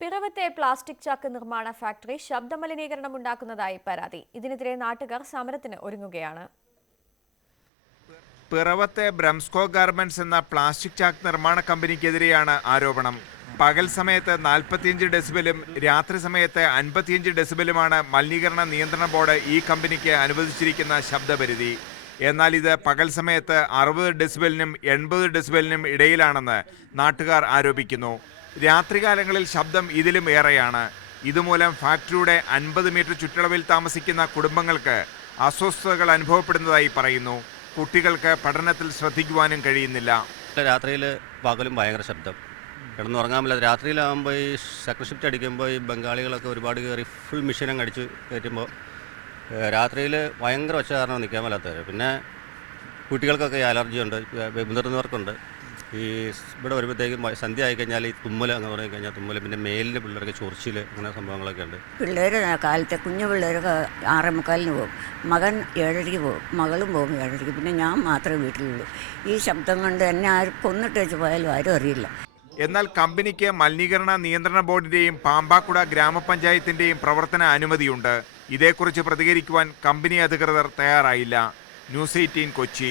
പിറവത്തെ plastic ചാക്ക് നിർമ്മാണ factory ശബ്ദമലിനീകരണം ഉണ്ടാക്കുന്നതായി പരാതി. ഇതിനെതിരെ നാട്ടുകാർ സമരത്തിന് ഒരുങ്ങുകയാണ്. പിറവത്തെ ബ്രംസ്കോ ഗാർമെന്റ്സ് എന്ന പ്ലാസ്റ്റിക് ചാക്ക് നിർമ്മാണ കമ്പനിക്കെതിരെയാണ് ആരോപണം. പകൽ സമയത്ത് 45 ഡെസിബലും രാത്രി സമയത്ത് 55 ഡെസിബലുമാണ് മലിനീകരണ നിയന്ത്രണ ബോർഡ് ഈ കമ്പനിക്ക് അനുവദിച്ചിരിക്കുന്ന ശബ്ദപരിധി. എന്നാൽ ഇത് പകൽ സമയത്ത് 60 ഡെസിബലിനും 80 ഡെസിബലിനും ഇടയിലാണെന്ന് നാട്ടുകാർ ആരോപിക്കുന്നു. രാത്രികാലങ്ങളിൽ ശബ്ദം ഇതിലും ഏറെയാണ്. ഇതുമൂലം ഫാക്ടറിയുടെ 50 മീറ്റർ ചുറ്റളവിൽ താമസിക്കുന്ന കുടുംബങ്ങൾക്ക് അസ്വസ്ഥതകൾ അനുഭവപ്പെടുന്നതായി പറയുന്നു. കുട്ടികൾക്ക് പഠനത്തിൽ ശ്രദ്ധിക്കുവാനും കഴിയുന്നില്ല. രാത്രിയിൽ പകലും ഭയങ്കര ശബ്ദം, കിടന്നുറങ്ങാൻ പറ്റില്ല. രാത്രിയിലാകുമ്പോൾ ഈ സെക്കൻഡ് ഷിഫ്റ്റ് അടിക്കുമ്പോൾ ഈ ബംഗാളികളൊക്കെ ഒരുപാട് കയറി ഫുൾ മെഷീനും കടിച്ച് കയറ്റുമ്പോൾ രാത്രിയിൽ ഭയങ്കര ഒച്ച കാരണം നിൽക്കാൻ മേലാത്തവർ. പിന്നെ കുട്ടികൾക്കൊക്കെ അലർജി ഉണ്ട്, മുതിർന്നവർക്കുണ്ട്. ഈ ഇവിടെ വരുമ്പോഴത്തേക്കും സന്ധ്യ ആയിക്കഴിഞ്ഞാൽ ഈ തുമ്മൽ അങ്ങനെ തുടങ്ങിക്കഴിഞ്ഞാൽ തുമ്മൽ, പിന്നെ മേലിന് പിള്ളേർക്ക് ചൊറിച്ചിൽ, അങ്ങനെ സംഭവങ്ങളൊക്കെ ഉണ്ട്. പിള്ളേർ കാലത്തെ കുഞ്ഞു പിള്ളേർ 6:45 പോകും, മകൻ 7:30 പോകും, മകളും പോകും 7:30. പിന്നെ ഞാൻ മാത്രമേ വീട്ടിലുള്ളൂ. ഈ ശബ്ദം കൊണ്ട് എന്നെ ആരും കൊന്നിട്ട് വെച്ച് പോയാലും ആരും അറിയില്ല. എന്നാൽ കമ്പനിക്ക് മലിനീകരണ നിയന്ത്രണ ബോർഡിന്റെയും പാമ്പാക്കുട ഗ്രാമപഞ്ചായത്തിന്റെയും പ്രവർത്തന അനുമതിയുണ്ട്. ഇതേക്കുറിച്ച് പ്രതികരിക്കുവാൻ കമ്പനി അധികൃതർ തയ്യാറായില്ല. ന്യൂസ് 18 കൊച്ചി.